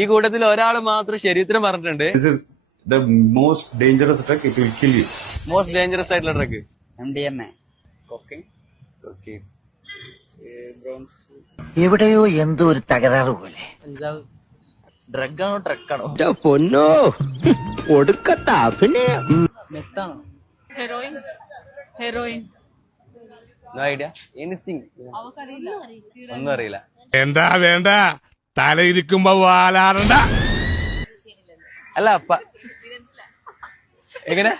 ഈ കൂട്ടത്തിൽ ഒരാൾ മാത്രം ശരീരത്തിന് പറഞ്ഞിട്ടുണ്ട്. This is the most dangerous drug. It will kill you. Most dangerous ആയിട്ടുള്ള ഡ്രഗ് MDMA. എവിടെയോ എന്തോ ഒരു തകരാറ് പോലെ. ഡ്രഗാണോ ട്രക്കാണോ? പൊന്നോ ഒടുക്കത്ത അഭിനയം. മെത്താണോ? Heroin no idea anything. ഒന്നും അറിയില്ല. എന്താ വേണ്ട തലയിരിക്കുമ്പോ വാലാറണ്ട. അല്ല എങ്ങനെ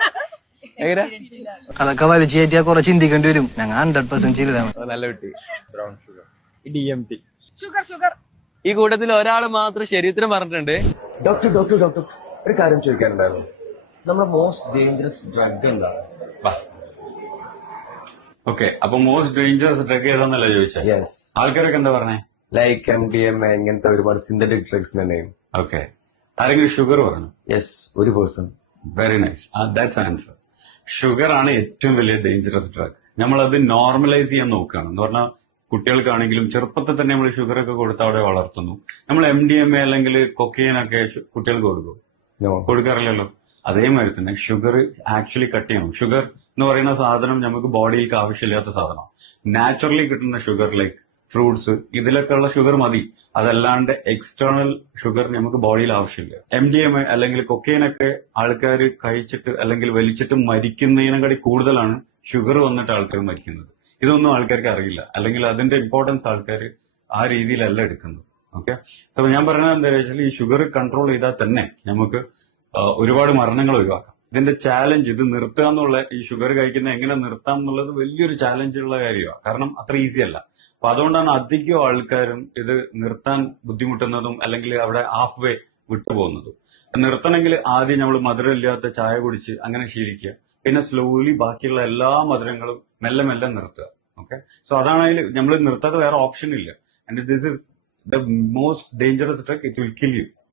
എങ്ങനെ അതൊക്കെ വലിച്ചു കയറ്റിയാ കുറെ ചിന്തിക്കേണ്ടി വരും. ഞങ്ങൾ 100% ചെയ്തതാണ്. നല്ല കുട്ടി. Brown sugar, DMT. ഈ കൂട്ടത്തിൽ ഒരാൾ മാത്രം ശരീരത്തിന് പറഞ്ഞിട്ടുണ്ട്. ഡോക്ടർ ഒരു കാര്യം ചോദിക്കാനുണ്ടായിരുന്നു. നമ്മുടെ മോസ്റ്റ് ഡേഞ്ചറസ് ഡ്രഗ് എന്താണ്? ഓക്കെ, അപ്പൊ മോസ്റ്റ് ഡേഞ്ചറസ് ഡ്രഗ് ഏതാന്നല്ല ചോദിച്ചത്. യെസ്, ആൾക്കാരൊക്കെ എന്താ പറഞ്ഞേ? ലൈക്ക് MDMA ഇങ്ങനത്തെ ഒരുപാട് സിന്തറ്റിക് ഡ്രഗ്സിന്റെ നെയിം. ഓക്കെ, ആരെങ്കിലും ഷുഗർ പറഞ്ഞു? യെസ്, ഒരു person. Very nice, that's answer. Sugar ആണ് ഏറ്റവും വലിയ ഡേഞ്ചറസ് ഡ്രഗ്. നമ്മളത് നോർമലൈസ് ചെയ്യാൻ നോക്കുകയാണ്. എന്ന് പറഞ്ഞാൽ കുട്ടികൾക്കാണെങ്കിലും ചെറുപ്പത്തിൽ തന്നെ നമ്മൾ ഷുഗർ ഒക്കെ കൊടുത്ത് അവിടെ വളർത്തുന്നു. നമ്മൾ MDMA അല്ലെങ്കിൽ കൊക്കെയിൻ ഒക്കെ കുട്ടികൾക്ക് കൊടുക്കും? കൊടുക്കാറില്ലല്ലോ. അതേമാതിരി തന്നെ ഷുഗർ ആക്ച്വലി കട്ട് ചെയ്യണം. ഷുഗർ എന്ന് പറയുന്ന സാധനം നമുക്ക് ബോഡിയിലേക്ക് ആവശ്യമില്ലാത്ത സാധനം. നാച്ചുറലി കിട്ടുന്ന ഷുഗർ ലൈക്ക് ഫ്രൂട്ട്സ്, ഇതിലൊക്കെ ഉള്ള ഷുഗർ മതി. അതല്ലാണ്ട് എക്സ്റ്റേണൽ ഷുഗർ നമുക്ക് ബോഡിയിൽ ആവശ്യമില്ല. MDMA അല്ലെങ്കിൽ കൊക്കെയിനൊക്കെ ആൾക്കാർ കഴിച്ചിട്ട് അല്ലെങ്കിൽ വലിച്ചിട്ട് മരിക്കുന്നതിനെക്കാട്ടി കൂടുതലാണ് ഷുഗർ വന്നിട്ട് ആൾക്കാർ മരിക്കുന്നത്. ഇതൊന്നും ആൾക്കാർക്ക് അറിയില്ല, അല്ലെങ്കിൽ അതിന്റെ ഇമ്പോർട്ടൻസ് ആൾക്കാർ ആ രീതിയിലല്ല എടുക്കുന്നത്. ഓക്കെ, സോ ഞാൻ പറയുന്നത് എന്താ വെച്ചാൽ ഈ ഷുഗർ കൺട്രോൾ ചെയ്താൽ തന്നെ നമുക്ക് ഒരുപാട് മരണങ്ങൾ ഒഴിവാക്കാം. ഇതിന്റെ ചാലഞ്ച് ഇത് നിർത്തുക എന്നുള്ള, ഈ ഷുഗർ കഴിക്കുന്നത് എങ്ങനെ നിർത്താം എന്നുള്ളത് വലിയൊരു ചാലഞ്ചുള്ള കാര്യമാണ്. കാരണം അത്ര ഈസി അല്ല. അപ്പൊ അതുകൊണ്ടാണ് അധികം ആൾക്കാരും ഇത് നിർത്താൻ ബുദ്ധിമുട്ടുന്നതും അല്ലെങ്കിൽ അവിടെ ഹാഫ് വേ വിട്ടുപോകുന്നതും. നിർത്തണമെങ്കിൽ ആദ്യം നമ്മൾ മധുരമില്ലാത്ത ചായ കുടിച്ച് അങ്ങനെ ശീലിക്കുക. പിന്നെ സ്ലോലി ബാക്കിയുള്ള എല്ലാ മധുരങ്ങളും മെല്ലെ മെല്ലെ നിർത്തുക. ഓക്കെ, സോ അതാണ് അതിൽ നമ്മൾ നിർത്താതെ വേറെ ഓപ്ഷൻ ഇല്ല. And this is the most dangerous drug. It will kill you.